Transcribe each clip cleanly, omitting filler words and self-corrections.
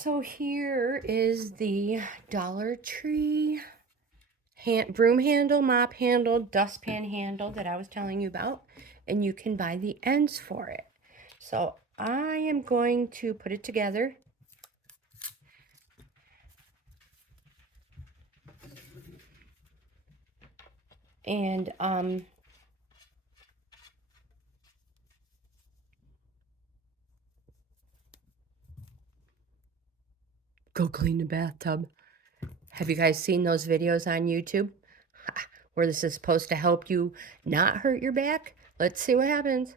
So here is the Dollar Tree broom handle, mop handle, dustpan handle that I was telling you about, and you can buy the ends for it. So I am going to put it together. And go clean the bathtub. Have you guys seen those videos on YouTube where this is supposed to help you not hurt your back? Let's see what happens.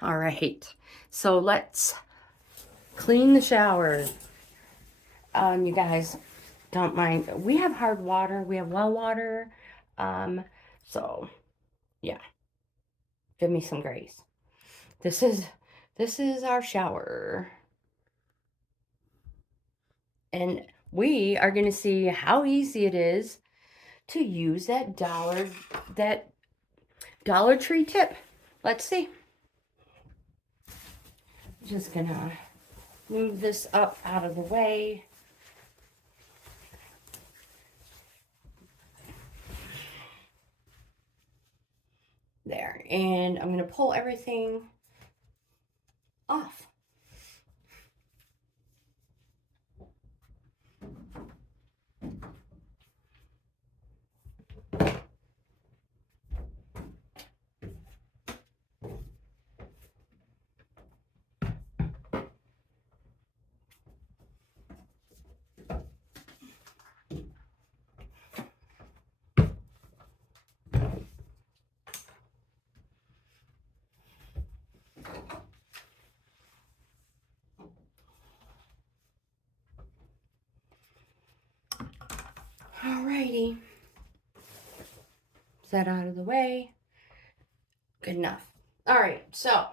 All right, so let's clean the shower. You guys don't mind. We have hard water. We have well water. So yeah, give me some grace. This is our shower. And we are going to see how easy it is to use that Dollar Tree tip. Let's see. Just gonna move this up out of the way. There, and I'm gonna pull everything off. Alrighty. Is that out of the way? Good enough. Alright, so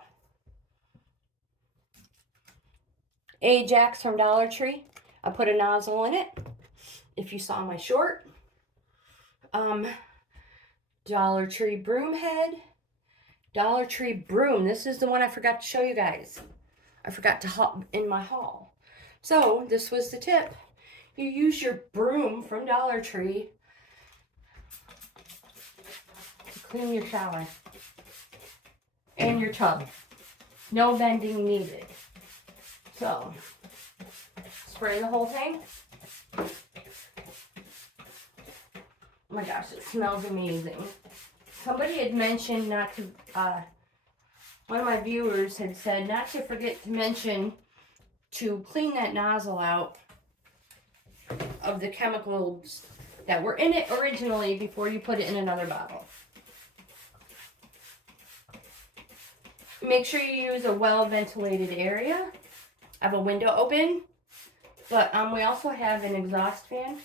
Ajax from Dollar Tree. I put a nozzle in it. If you saw my short. Dollar Tree broom head. Dollar Tree broom. This is the one I forgot to show you guys. I forgot to haul in my haul. So this was the tip. You use your broom from Dollar Tree to clean your shower and your tub. No bending needed. So, spray the whole thing. Oh my gosh, it smells amazing. Somebody had mentioned not to, one of my viewers had said not to forget to mention to clean that nozzle out of the chemicals that were in it originally before you put it in another bottle. Make sure you use a well-ventilated area. I have a window open, but we also have an exhaust fan.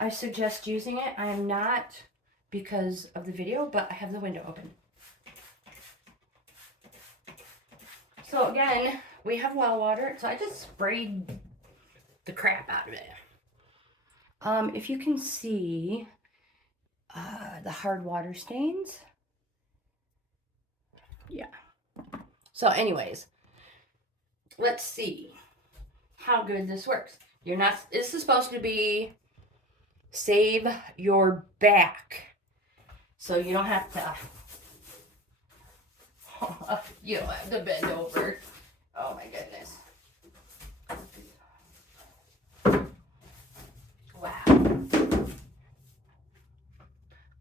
I suggest using it. I am not because of the video, but I have the window open. So again, we have well water, so I just sprayed the crap out of it. If you can see the hard water stains. Yeah. So anyways, let's see how good this works. This is supposed to be save your back. So you don't have to, you don't have to bend over. Oh my goodness. Wow.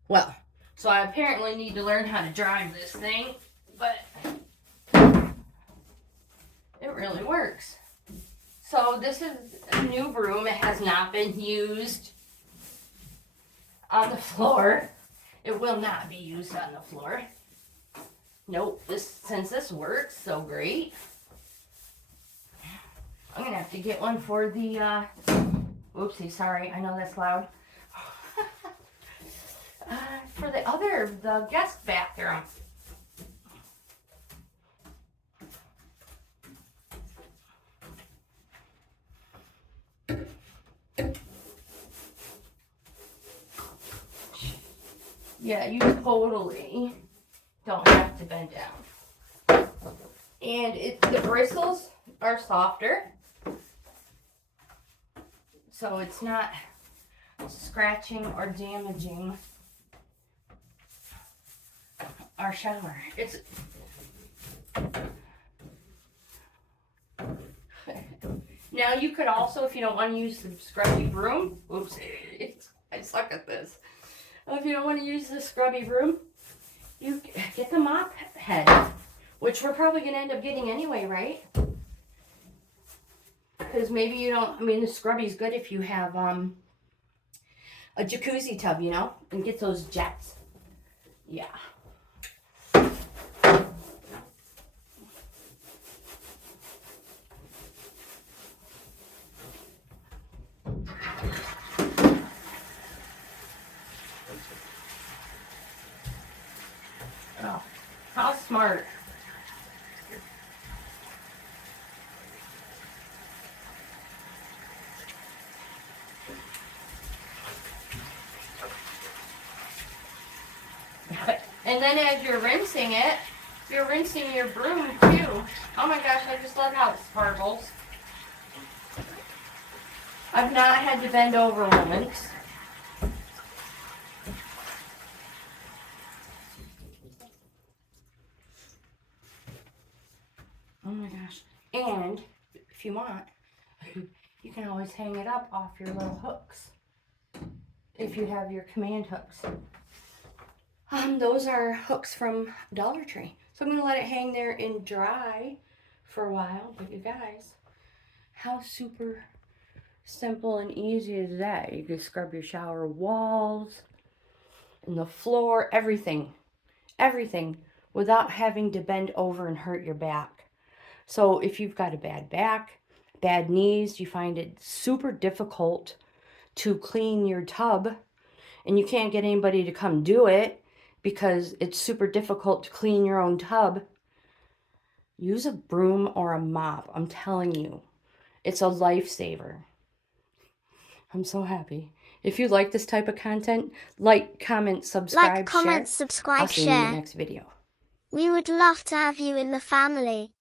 Well, so I apparently need to learn how to drive this thing, but it really works. So this is a new broom. It has not been used on the floor. It will not be used on the floor. Nope, since this works so great, I'm gonna have to get one for the, oopsie, sorry, I know that's loud. For the guest bathroom. Yeah, you totally don't have to bend down. And the bristles are softer, so it's not scratching or damaging our shower. It's now you could also, if you don't want to use the scrubby broom, oops, I suck at this. If you don't want to use the scrubby broom, you get the mop head, which we're probably going to end up getting anyway, right? Because maybe you don't, I mean, the scrubby's good if you have a jacuzzi tub, you know, and get those jets. Yeah. Oh, how smart. And then as you're rinsing it, you're rinsing your broom too. Oh my gosh, I just love how it sparkles. I've not had to bend over once. Oh my gosh. And if you want, you can always hang it up off your little hooks. If you have your command hooks. Those are hooks from Dollar Tree. So I'm going to let it hang there and dry for a while. But you guys, how super simple and easy is that? You can scrub your shower walls and the floor, everything. Everything without having to bend over and hurt your back. So if you've got a bad back, bad knees, you find it super difficult to clean your tub and you can't get anybody to come do it because it's super difficult to clean your own tub, use a broom or a mop. I'm telling you, it's a lifesaver. I'm so happy. If you like this type of content, like, comment, subscribe, Like, comment, share. subscribe, I'll see you in share. the next video. We would love to have you in the family.